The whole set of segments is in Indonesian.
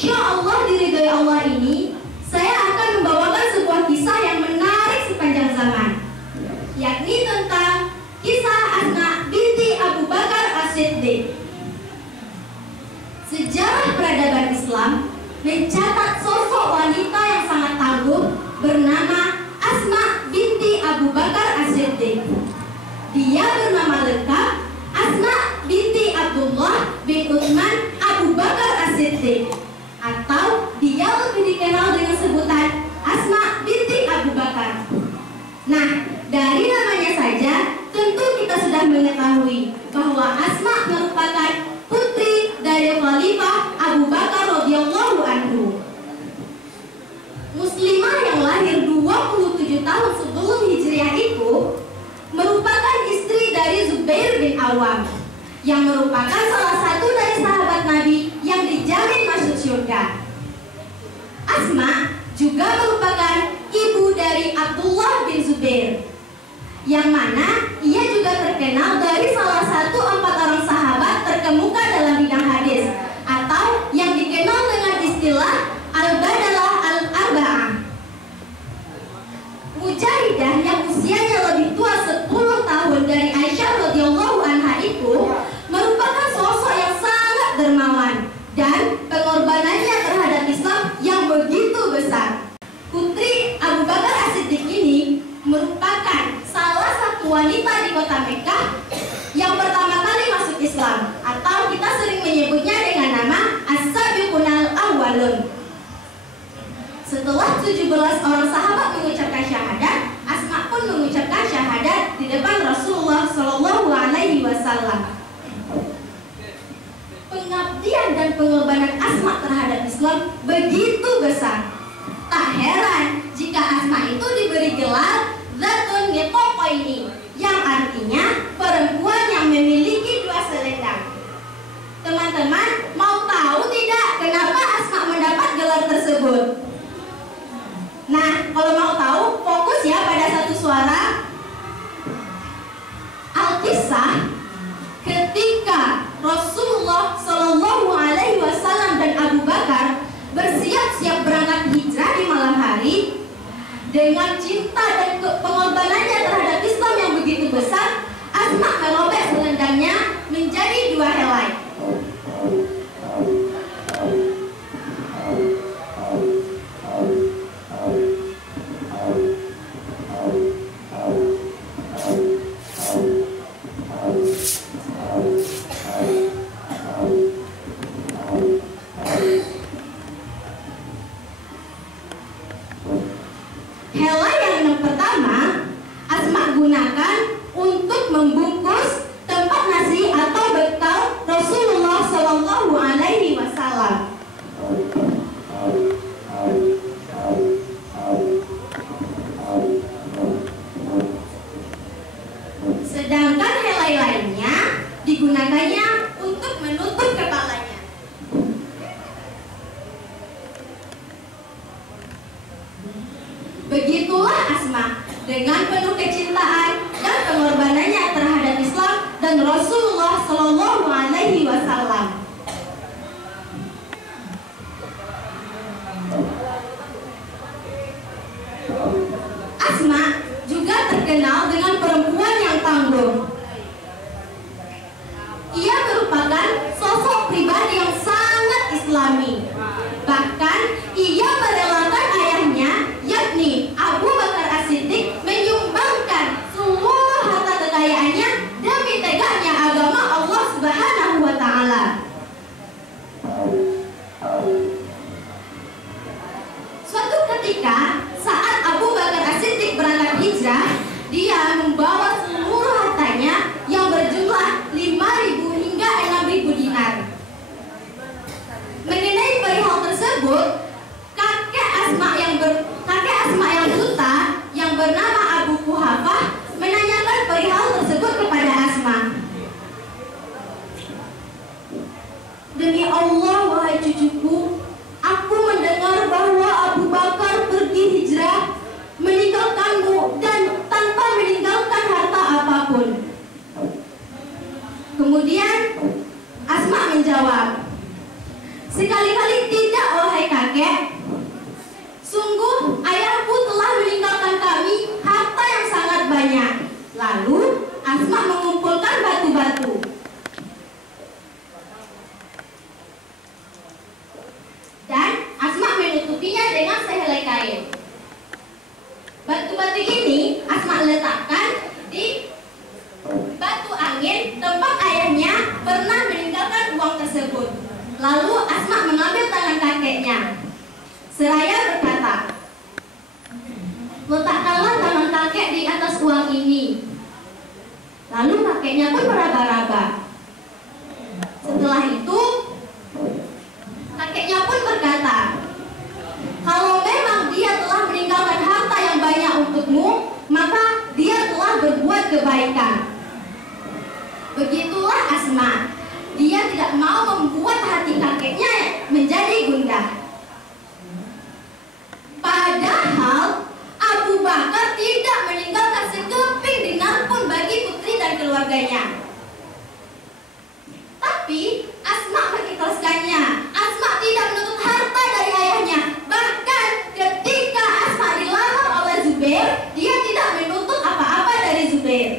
insya Allah diridhoi Allah ini, saya akan membawakan sebuah kisah yang menarik sepanjang zaman, yakni tentang kisah Asma binti Abu Bakar As-Siddiq. Sejarah peradaban Islam mencatat sosok wanita yang sangat tangguh bernama Asma binti Abu Bakar As-Siddiq. Dia bernama lengkap Asma binti Abdullah bin Utsman Abu Bakar As-Siddiq, atau dia lebih dikenal dengan sebutan Asma binti Abu Bakar. Nah, dari namanya saja tentu kita sudah mengetahui bahwa Asma merupakan putri dari Khalifah Abu Bakar radhiyallahu anhu. Muslimah yang lahir 27 tahun sebelum Hijriah itu merupakan istri dari Zubair bin Awam, yang merupakan salah satu dari sahabat Nabi yang dijamin masuk surga. Asma juga merupakan ibu dari Abdullah bin Zubair, yang mana ia juga terkenal dari salah satu 4 orang sahabat terkemuka dalam bidang hadis, atau yang dikenal dengan istilah Al-Badalah Al-Arba'ah. Mujahidah yang usianya lebih tua 10 tahun dari Aisyah radhiyallahu anha itu merupakan sosok yang sangat dermawan dan pengorbanannya terhadap Islam yang begitu besar. Putri Abu Bakar As-Siddiq ini merupakan salah satu wanita di kota Mekah yang pertama kali masuk Islam, atau kita sering menyebutnya dengan nama As-Sabiqunal Awwalun. Setelah 17 orang sahabat mengucapkan syahadat, Asma pun mengucapkan syahadat di depan Rasulullah Shallallahu Alaihi Wasallam. Pengabdian dan pengorbanan Asma terhadap Islam begitu besar. Tak heran jika Asma itu diberi gelar Zatun Niqaqaini, yang artinya perempuan yang memiliki 2 selendang. Teman-teman, mau tahu tidak kenapa Asma mendapat gelar tersebut? Nah, kalau mau tahu, fokus ya pada satu suara. Al-Kisah ketika Rasulullah Shallallahu Alaihi Wasallam dan Abu Bakar bersiap-siap berangkat hijrah di malam hari, dengan cinta dan pengorbanannya terhadap Islam yang begitu besar, Asma merobek selendangnya menjadi 2 helai. Helai yang pertama Asma gunakan untuk membungkus tempat nasi atau bekal Rasulullah Shallallahu Alaihi Wasallam. Sedangkan helai lainnya digunakannya untuk menutup kepalanya. Begitulah Asma dengan penuh kecintaan dan pengorbanannya terhadap Islam dan Rasulullah Shallallahu Alaihi Wasallam. Asma juga terkenal dengan perempuan yang tangguh. Ia merupakan sosok pribadi yang sangat Islami. Bahkan ia merelakan ayahnya, yakni Abu Bakar As-Siddiq, menyumbangkan seluruh harta kekayaannya demi tegaknya agama Allah Subhanahu wa Ta'ala. Suatu ketika saat Abu Bakar As-Siddiq berangkat hijrah, dia membawa seluruh hartanya yang berjumlah 5.000 hingga 6.000 dinar. Mengenai perihal tersebut, kakek Asma yang buta yang bernama Abu Quhafah menanyakan perihal tersebut kepada Asma. Demi Allah, wahai cucuku, aku mendengar bahwa Abu Bakar pergi hijrah meninggalkanmu dan tanpa meninggalkan harta apapun. Kemudian Asma menjawab, sekali-kali tidak Lalu Asma mengumpulkan batu-batu. Dan Asma menutupinya dengan sehelai kain. Batu-batu ini Asma letakkan di batu angin tempat ayahnya pernah meninggalkan uang tersebut. Lalu Asma mengambil tangan kakeknya seraya berkata, "Letakkanlah tangan kakek di atas uang ini." Lalu kakeknya pun meraba-raba. Setelah itu kakeknya pun berkata, "Kalau memang dia telah meninggalkan harta yang banyak untukmu, maka dia telah berbuat kebaikan." Begitulah Asma. Dia tidak mau membuat hati kakeknya menjadi gundah. Padahal Abu Bakar tidak meninggalkan sekeping dinar pun bagi putri dan keluarganya. Tapi Asma mengikhlaskannya. Asma tidak menuntut harta dari ayahnya. Bahkan ketika Asma dilamar oleh Zubair, dia tidak menuntut apa-apa dari Zubair.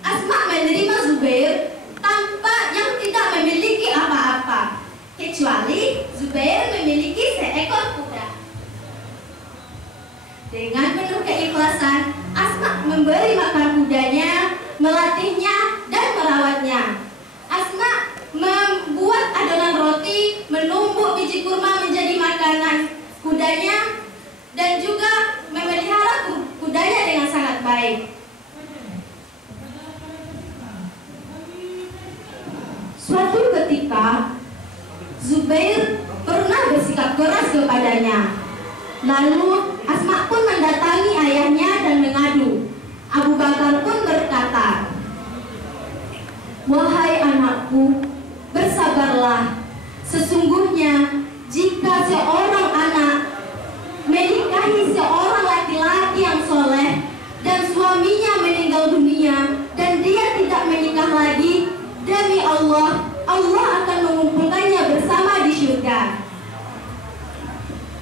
Asma menerima Zubair tanpa yang tidak memiliki apa-apa, kecuali Zubair memiliki seekor kuda. Dengan penuh keikhlasan, Asma memberi makan kudanya, melatihnya, dan merawatnya. Asma membuat adonan roti, menumbuk biji kurma menjadi makanan kudanya, dan juga memelihara kudanya dengan sangat baik. Suatu ketika, Zubair pernah bersikap keras kepadanya. Lalu Asma pun mendatangi ayahnya dan mengadu. Abu Bakar pun berkata, "Wahai anakku, bersabarlah. Sesungguhnya jika seorang anak menikahi seorang laki-laki yang soleh dan suaminya meninggal dunia dan dia tidak menikah lagi, demi Allah, Allah akan mengumpulkannya bersama di surga."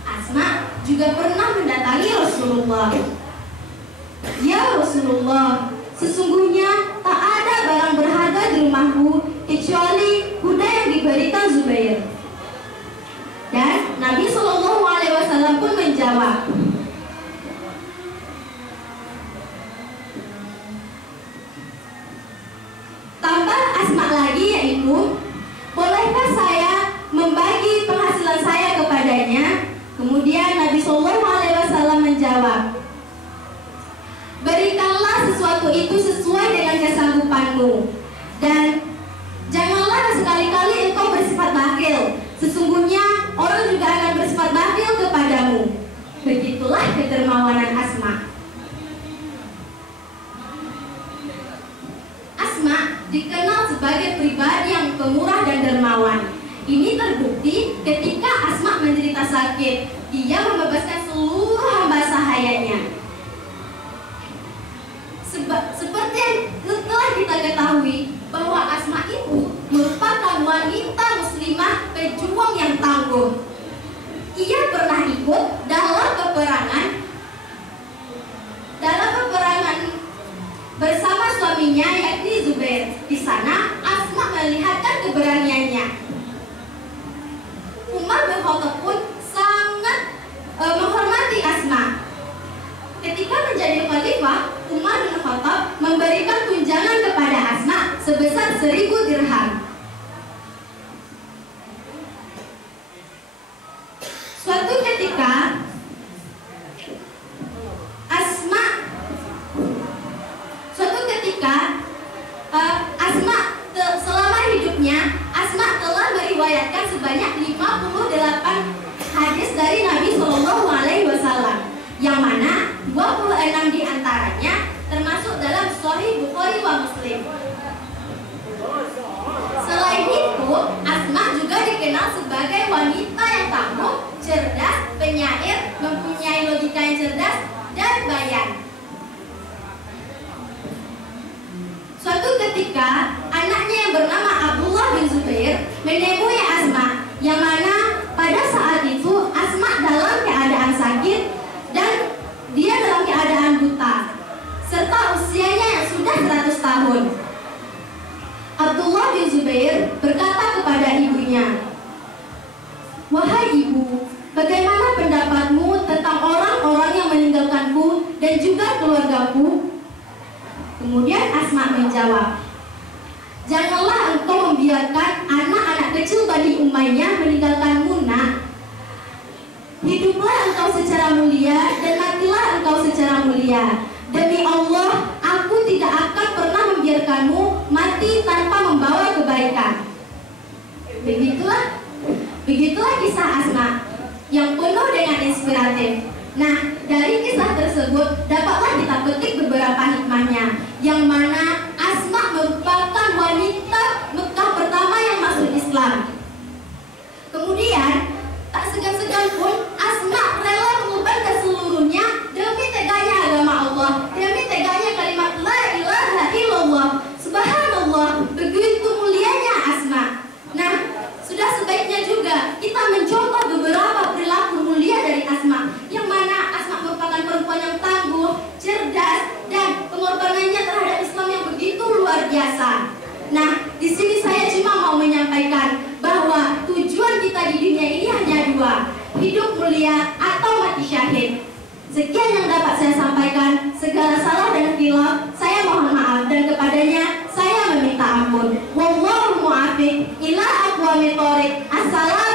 Asma juga pernah mendatangi Rasulullah. "Ya Rasulullah, sesungguhnya tak ada barang berharga di rumahku kecuali kuda yang diberikan Zubair." Dan Nabi SAW pun menjawab, tambah Asma lagi, yaitu, "Bolehkah saya membagi penghasilan saya kepadanya?" Kemudian Nabi SAW menjawab, "Berikanlah sesuatu itu sesuai dengan kesanggupanmu, dan janganlah sekali-kali engkau bersifat bakhil. Sesungguhnya orang juga akan bersifat bakhil kepadamu." Begitulah kedermawanan Asma. Asma dikenal sebagai pribadi yang pemurah dan dermawan. Ini terbukti ketika Asma menderita sakit, ia membebaskan seluruh hamba sahayanya. Seperti yang telah kita ketahui bahwa Asma itu merupakan wanita muslimah pejuang yang tangguh. Ia pernah ikut dalam peperangan bersama suaminya yakni Zubair. Di sana Asma melihatkan keberaniannya. Umar bin Khattab pun sangat menghormati Asma. Ketika menjadi khalifah, Umar bin Khattab memberikan tunjangan kepada Asma sebesar 1000 dirham. Suatu ketika selama hidupnya Asma telah meriwayatkan sebanyak 58 hadis dari Nabi SAW, yang mana 26 diantaranya termasuk dalam Sahih Bukhari wa Muslim. Selain itu, Asma juga dikenal sebagai wanita yang tangguh, cerdas, penyair, mempunyai logika yang cerdas, dan bayan. Suatu ketika, anaknya yang bernama Abdullah bin Zubair menemui Asma, yang mana pada saat itu Asma dalam keadaan sakit dan dia dalam keadaan buta. keluargaku? Kemudian Asma menjawab, janganlah engkau membiarkan anak-anak kecil Bani Umayyah meninggalkanmu, nak. Hiduplah engkau secara mulia dan matilah engkau secara mulia. Demi Allah, aku tidak akan pernah membiarkanmu mati tanpa membawa kebaikan. Begitulah kisah Asma yang penuh dengan inspiratif. Nah, dari kisah tersebut dapatlah kita petik beberapa hikmahnya, yang mana Asma merupakan wanita Mekah pertama yang masuk Islam. Kemudian, tak segan-segan pun Asma rela mengorbankan seluruhnya demi tegaknya agama Allah, demi tegaknya kalimat la ilaha illallah. Subhanallah, begitu mulianya Asma. Nah, sudah sebaiknya juga kita mencontoh beberapa perilaku mulia dari Asma, yang mana Asma merupakan perempuan yang tangguh, cerdas, dan pengorbanannya terhadap Islam yang begitu luar biasa. Nah, di sini saya cuma mau menyampaikan bahwa tujuan kita di dunia ini hanya dua, hidup mulia atau mati syahid. Sekian yang dapat saya sampaikan. Segala salah dan khilaf saya mohon maaf, dan kepadanya saya meminta ampun. Wallahu muwaffiq ila aqwamit thoriq. Assalamualaikum